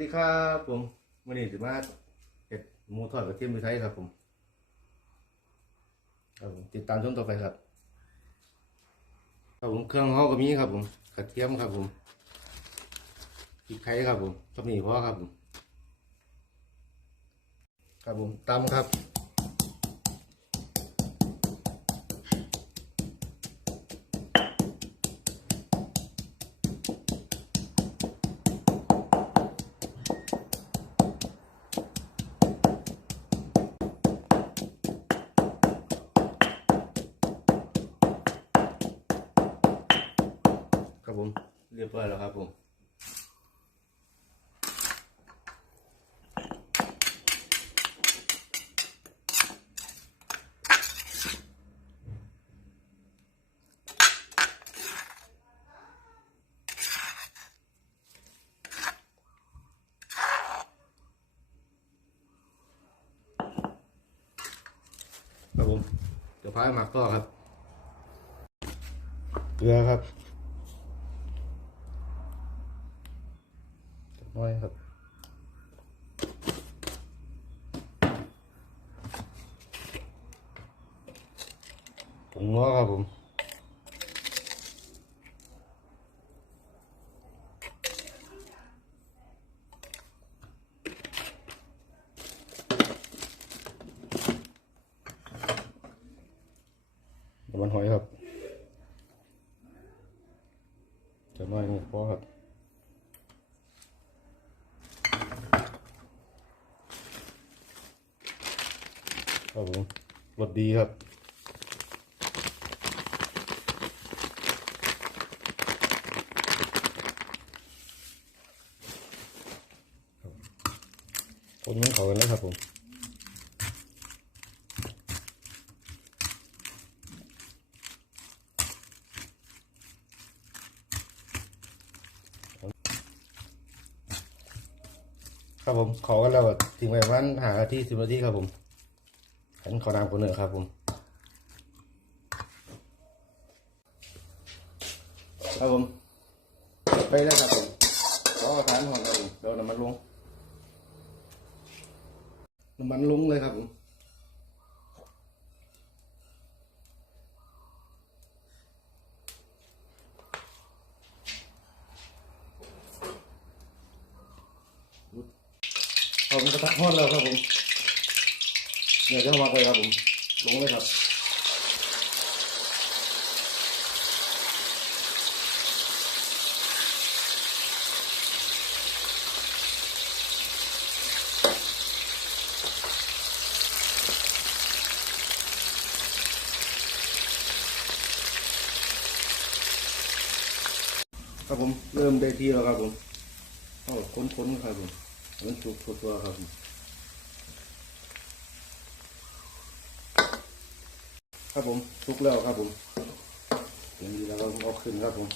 ดีครับผมวันนี้จะมาเห็ดหมูทอดกระเทียมมือไทยครับผมครับผมติดตามชมต่อไปครับครับผมเครื่องเขาก็มีครับผมกระเทียมครับผมพริกไทยครับผมตำหนี่เพราะครับผมครับผมตามครับ ครับผม เรียบร้อยแล้วครับผมครับผม เดี๋ยวพาไปหมักต่อครับ เกลือครับ น้อยครับผงนัวครับผมน้ำมันหอย ครับผมรสดีครับคนมันเขากันแล้วครับผมครับผมขอกันแล้วทิ้งไว้ประมาณหานาทีสิบนาทีครับผม ขันขอน้ำคนหนึ่งครับผมครับผมไปแล้วครับผมรอทานหอนครับผมเดี๋ยวน้ำมันลงน้ำมันลงเลยครับผมผมกระทะทอดแล้วครับผม เดี๋ยวจะมาเลยครับผม ลงเลยครับครับผมเริ่มได้ที่แล้วครับผมเอาค้นๆครับผมมันสุกตัวครับผม ครับผมทุกแล้วครับผมอย่างนี้แล้วก็เอาขึ้นครับผม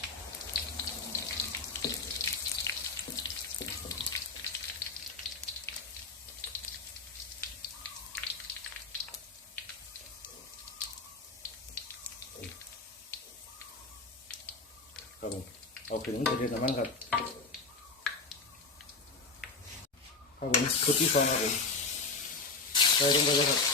ครับผมเอาขึ้นมันจะเป็นน้ำมันครับครับผมชุดที่สองครับผมใส่ลงไปเลยครับ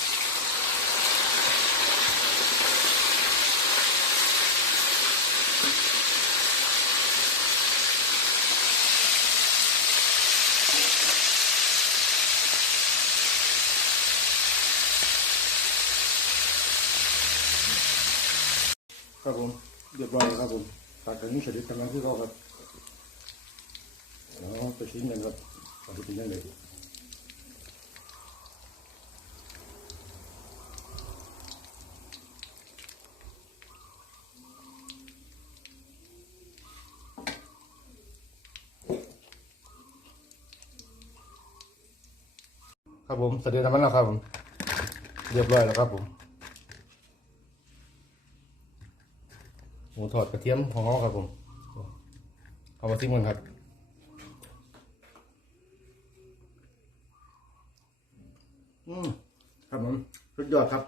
ครับผมเรียบร้อยแล้วครับผมตัดกันนี้เสร็จกำลังที่เขาครับแล้วไปชิ้นกันครับเอาไปชิ้นกันเลยครับผมเสร็จน้ำมันแล้วครับผม เรียบร้อยแล้วครับผม หมูทอดกระเทียมของเขาครับผม เอามาซิมกันครับอืมครับผมสุดยอดครับ